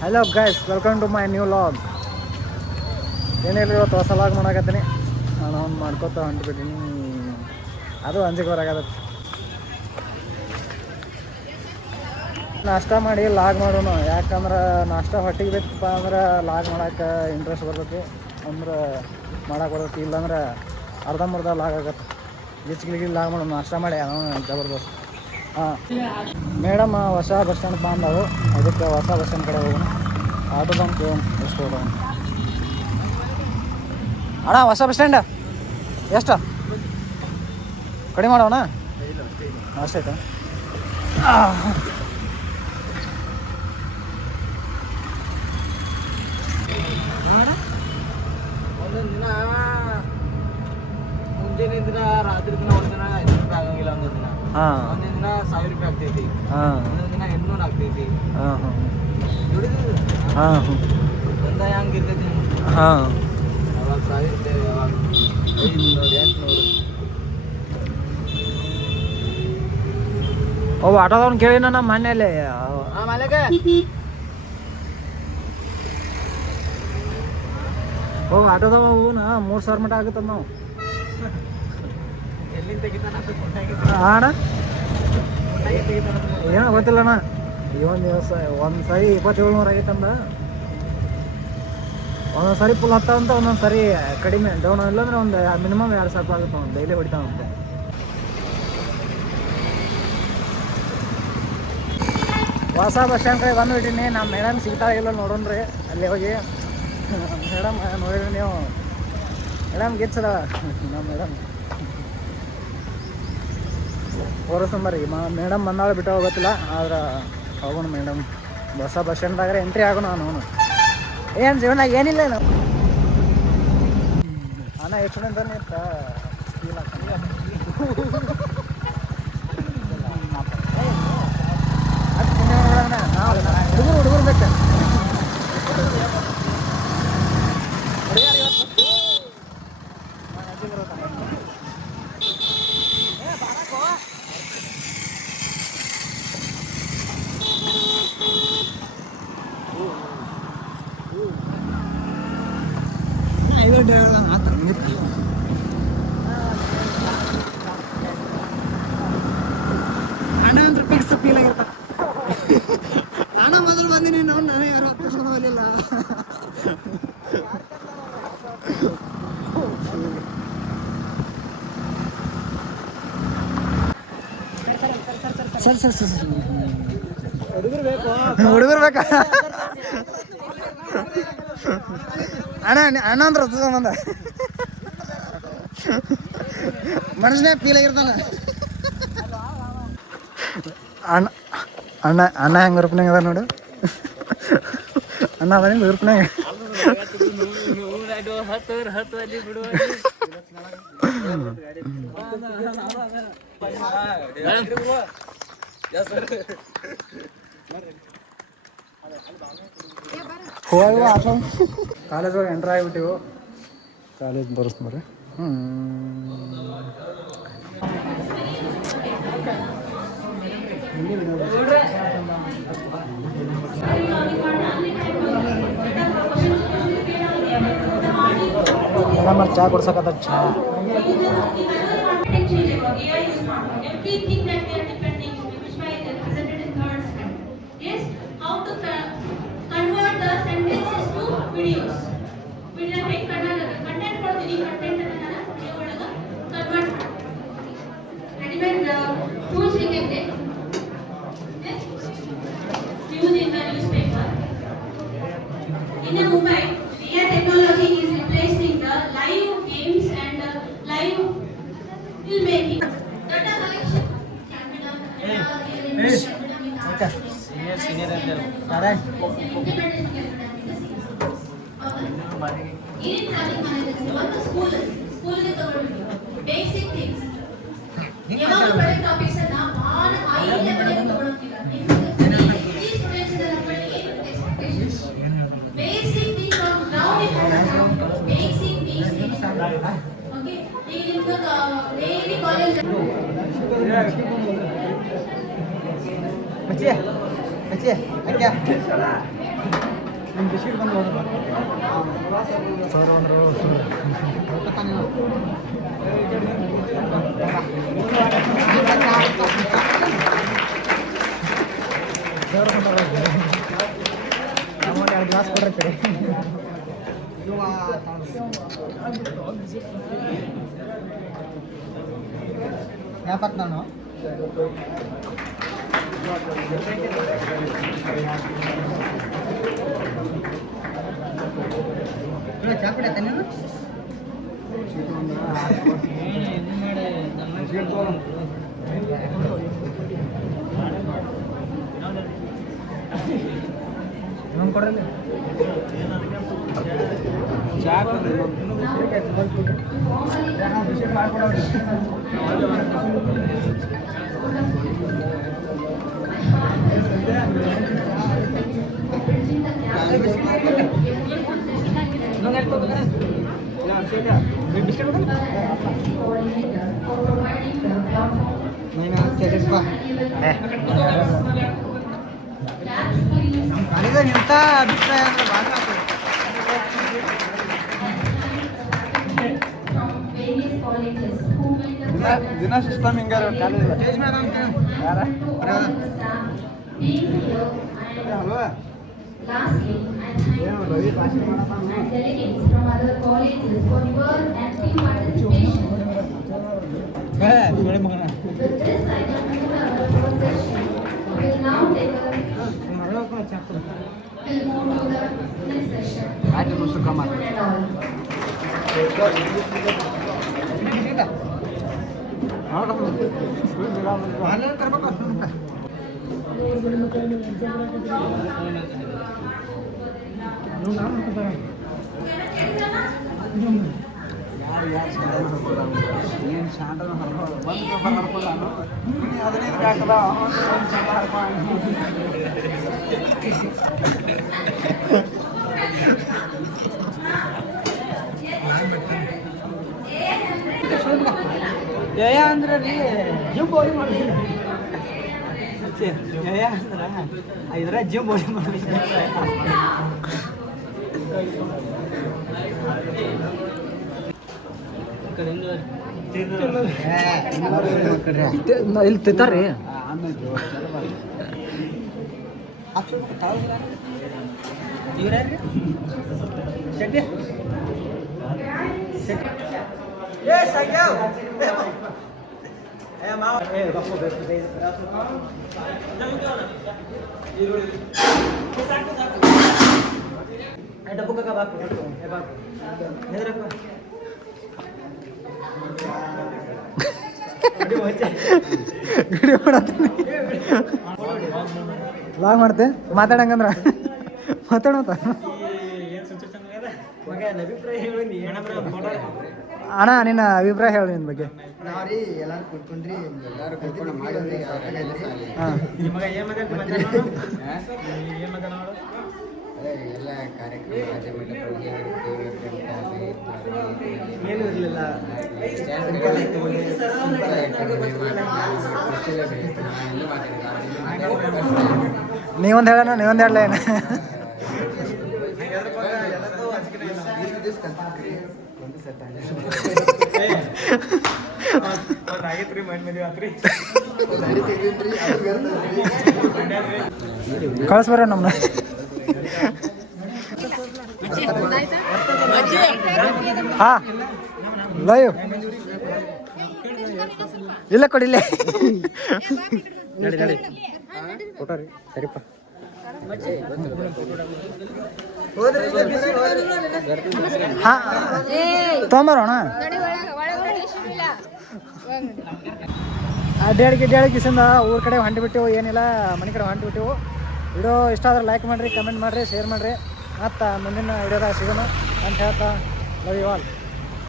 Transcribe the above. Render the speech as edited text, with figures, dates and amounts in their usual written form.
Hello guys, welcome to my new vlog. ಏನಿಲ್ಲ, ಇವತ್ತು ಹೊಸ ಲಾಗ್ ಮಾಡಾಕತ್ತೀನಿ. ನಾನು ಒಂದು ಮಾಡ್ಕೋತ ಹೊಂಟ್ಬಿಟ್ಟಿನಿ. ಅದು ಅಂಜಿಕೆ ಬರಾಕತ್ತೈತಿ. ನಾಷ್ಟ ಮಾಡಿ ಲಾಗ್ ಮಾಡೋಣ. ಯಾಕಂದ್ರೆ ನಾಷ್ಟ ಹೊಟ್ಟಿಗೆ ಬೇಕಪ್ಪ ಅಂದ್ರೆ ಲಾಗ್ ಮಾಡೋಕೆ ಇಂಟ್ರೆಸ್ಟ್ ಬರ್ತೈತಿ. ಅಂದ್ರೆ ಮಾಡಕ್ಕೆ ಬರ್ತೈತಿ. ಇಲ್ಲಾಂದ್ರೆ ಅರ್ಧಂಬರ್ಧ ಲಾಗ್ ಆಗತ್ತೆ. ಗಿಚ್ಚಿ ಲಾಗ್ ಮಾಡೋಣ. ನಾಷ್ಟ ಮಾಡಿ ಜಬರ್ದಸ್ತ್. ಹಾಂ, ಮೇಡಮ್ ಹೊಸ ಬಸ್ ಸ್ಟ್ಯಾಂಡ್ ಬಂದವು. ಅದಕ್ಕೆ ಹೊಸ ಬಸ್ ಸ್ಟ್ಯಾಂಡ್ ಕಡೆ ಹೋಗೋಣ. ಆಟೋ ಬಂದು ಎಷ್ಟು ಹೋಗೋಣ. ಅಣ್ಣ, ಹೊಸ ಬಸ್ ಸ್ಟ್ಯಾಂಡ್ ಎಷ್ಟು ಕಡಿಮೆ ಮಾಡೋಣ? ಅಷ್ಟೇ ಆಯ್ತಾ? ಒಂದೊಂದು ದಿನ ಮುಂಜಾನೆ ದಿನ ರಾತ್ರಿ ದಿನ ಒಂದು ದಿನ 500 ರೂಪಾಯಿ ಆಗಂಗಿಲ್ಲ. ಒಂದೊಂದು ದಿನ ಒಂದೊಂದು ದಿನ 1000 ರೂಪಾಯಿ ಆಗ್ತೈತಿ. ಒಂದೊಂದು ದಿನ 800 ಆಗ್ತೈತಿ. ದುಡಿದು ಒಂದ ಹೆಂಗೆ ಇರ್ತೈತಿ. ಅವಾಗ 1000 ರೂಪಾಯಿ, ಅವಾಗ 500, 800. ಅವು ಆಟೋದವ್ನು ಕೇಳಿ ನಮ್ಮ ಮನೆಯಲ್ಲಿ ಮನೆಗ ಆಟೋದವ ಹೂನ 3000 ಮಟ್ಟ ಆಗುತ್ತದ. ನಾವು ಎಲ್ಲಿಂದ ತೆಗಿತಾನ ಅಣ್ಣ ಏನೋ ಗೊತ್ತಿಲ್ಲಣ್ಣ. ಒಂದು ಸರಿ 2700 ಆಗೈತಂದ. ಒಂದೊಂದು ಸರಿ ಫುಲ್ ಹತ್ತಂತ, ಒಂದೊಂದು ಸರಿ ಕಡಿಮೆ ಡೌನ್. ಇಲ್ಲಾಂದ್ರೆ ಒಂದು ಮಿನಿಮಮ್ 2000 ರೂಪಾಯಿ ಆಗುತ್ತೆ. ಒಂದು ಡೈಲಿ ಹೊಡಿತಾವಂತೆ. ಹೊಸ ಬಸ್ ಸ್ಟ್ಯಾಂಡ್ ಕಡೆ ಬಂದುಬಿಟ್ಟಿನಿ. ನಮ್ಮ ಮೇಡಮ್ ಸಿಗ್ತಾ ಇಲ್ಲ, ನೋಡೋಣ್ರಿ ಅಲ್ಲಿ ಹೋಗಿ. ಮೇಡಮ್ ನೋಡಿರಿ ನೀವು, ಮೇಡಮ್ ಗಿಚ್ಚದ ನಮ್ಮ ಮೇಡಮ್ ತೋರಿಸ್ಕೊಂಬರಿ. ಮೇಡಮ್ ಬಂದಾಳೆ ಬಿಟ್ಟು ಹೋಗೋತ್ತಿಲ್ಲ. ಆದ್ರೆ ಹೋಗೋಣ ಮೇಡಮ್. ಹೊಸ ಬಸ್ ಸ್ಟ್ಯಾಂಡ್ದಾಗ್ರೆ ಎಂಟ್ರಿ ಆಗೋಣ. ನಾನು ಏನು ಜೀವನ ಏನಿಲ್ಲ ನಾವು ಅಣ್ಣ ಎಕ್ಸ್ಪೀರಿಯನ್ಸ್ ತಾನೇ ಇತ್ತ. ಹುಡುಗರು ಬೇಕು. ಅಣ್ಣ ಅಂದ್ರೆ ಫಿಕ್ಸ್ ಫೀಲ್ ಆಗಿರ್ತಾರೆ. ಅಣ್ಣ ಮೊದಲು ಬಂದಿನಿ, ನನಗೆ ಯಾರು ಹೊತ್ಕೊಂಡು ಹೋಗಲಿಲ್ಲ. ಸರ್ ಹುಡುಗರು ಬೇಕಾ? ಅಣ್ಣ ಅಂದ್ರೆ ಸಂಬಂಧ ಮನುಷ್ಯನೇ ಫೀಲ್ ಆಗಿರ್ತಾನ. ಅಣ್ಣ ಹೆಂಗೆ ರೂಪನಾಗ ಅದ ನೋಡು. ಅಣ್ಣ ಅದ ನಿಮ್ದು ರೂಪನಾಗ. ಕಾಲೇಜ್ ಒಳಗೆ ಎಂಟ್ರ್ ಆಗಿಬಿಟ್ಟಿವು. ಕಾಲೇಜ್ ಬರೆಸ್ತಾರೆ. ಮೇಡಮ್ ಚಹಾ ಕೊಡ್ಸಕತ್ತ. ಚಹಾ In a moment, AI technology is replacing the live games and live filmmaking. Data collection. Basic things. Topics high level. Basic things from ground basic things. Okay. Daily college. बच्चे बच्चे क्या ನಿಮ್ಮ biscuit ಬಂದು sir ಅಂದರು ನಮ್ಮಲ್ಲಿ 2 glass ಕೊಡ್ರಿ ಯಾಕೆ ನಾನು ಚಾಪಡೆ ನೀನು ಇನ್ನೊಂದು ಕೊಡ್ರಿ ಎಂತ ಅಭಿಪ್ರಾಯ ಅಂದ್ರೆ ಭಾಳ ದಿನ ಸಿಸ್ಟಮ್ ಹಿಂಗಾರ ಕಾಲೇಜ್ ಯಾರ hello Lastly, I thank you and delegates from other colleges for your active participation. With this, I conclude our first session. We will now take a we'll move to the next session. Thank you one and all. ಏನು ಶಾಂತನ ಹರ್ಬೋದು ಒಂದು paper ಹರ್ಬೋದು ನಾನು 15 ಹಾಕದ ಒಂದು ಸಲ ಹರ್ಕೊಂಡು ಜಯ ಅಂದ್ರೆ ರೀ gym body ಮಾಡ್ತೀನಿ ಜಯ ಅಂದ್ರೆ ಇದ್ರ ಜಿಮ್ ಬಾಡಿ ಮಾಡ್ತೀನಿ ಇಲ್ಲಿ ತಿಂತಾರ್ರಿ ಇವ್ರ್ಯಾರ್ರಿ ಶೆಟ್ಟಿ ಏ ಸಂಗ್ಯಾವ್ ಏ ಮಾವ ಏ ಬಪ್ಪು ಬೆಸ್ಟ್ ಇದೆ ಏ ಡಬ್ಬು ಕಾಕ ಬಾಕು ಏ ಬಾಕು ಎದರಪ್ಪ ಲಾಗ್ ಮಾಡ್ತೆ ಮಾತಾಡಂಗಂದ್ರ ಮಾತಾಡೋತ ಅಣ್ಣ ನಿನ್ನ ಅಭಿಪ್ರಾಯ ಹೇಳಿ ನಿನ್ನ ಬಗ್ಗೆ ನಾವ್ರಿ ಎಲ್ಲಾರು ಕೂತ್ಕೊಂಡ್ರಿ ಎಲ್ಲಾರು ಕೂತ್ಕೊಂಡು ಮಾಡಿ ಎಲ್ಲ ಕಾರ್ಯಕ್ರಮ ಏನು ಇರಲಿಲ್ಲ ನೀವೊಂದು ಹೇಳೋಣ ನೀವೊಂದು ಹೇಳಲ್ಲ ಏನು ಕಳಿಸ್ಬರ ನಮ್ಮನ್ನ ಹಾ ಲೈವ್ ಇಲ್ಲ ಕೊಡಿಲ್ಲ ನಡಿ ನಡಿ ಫೋಟೋ ರೀ ಸರಿಪ್ಪ ಹಾ ತೊಂಬರೋಣ ಅಡ್ಡಾಡಿ ಕಿಸಿಂದ ಊರ ಕಡೆ ಹೊಂಟಿ ಬಿಟ್ಟಿವು ಏನಿಲ್ಲ ಮನೆ ಕಡೆ ಹೊಂಟಿ ಬಿಟ್ಟಿವು ವಿಡಿಯೋ ಇಷ್ಟ ಆದ್ರೆ ಲೈಕ್ ಮಾಡಿರಿ ಕಮೆಂಟ್ ಮಾಡಿರಿ ಶೇರ್ ಮಾಡಿರಿ ಮತ್ತು ಮುಂದಿನ ವಿಡಿಯೋದಾಗ ಸಿಗೋಣ ಅಂತ ಹೇಳ್ತಾ ಲವ್ ಯು ಆಲ್.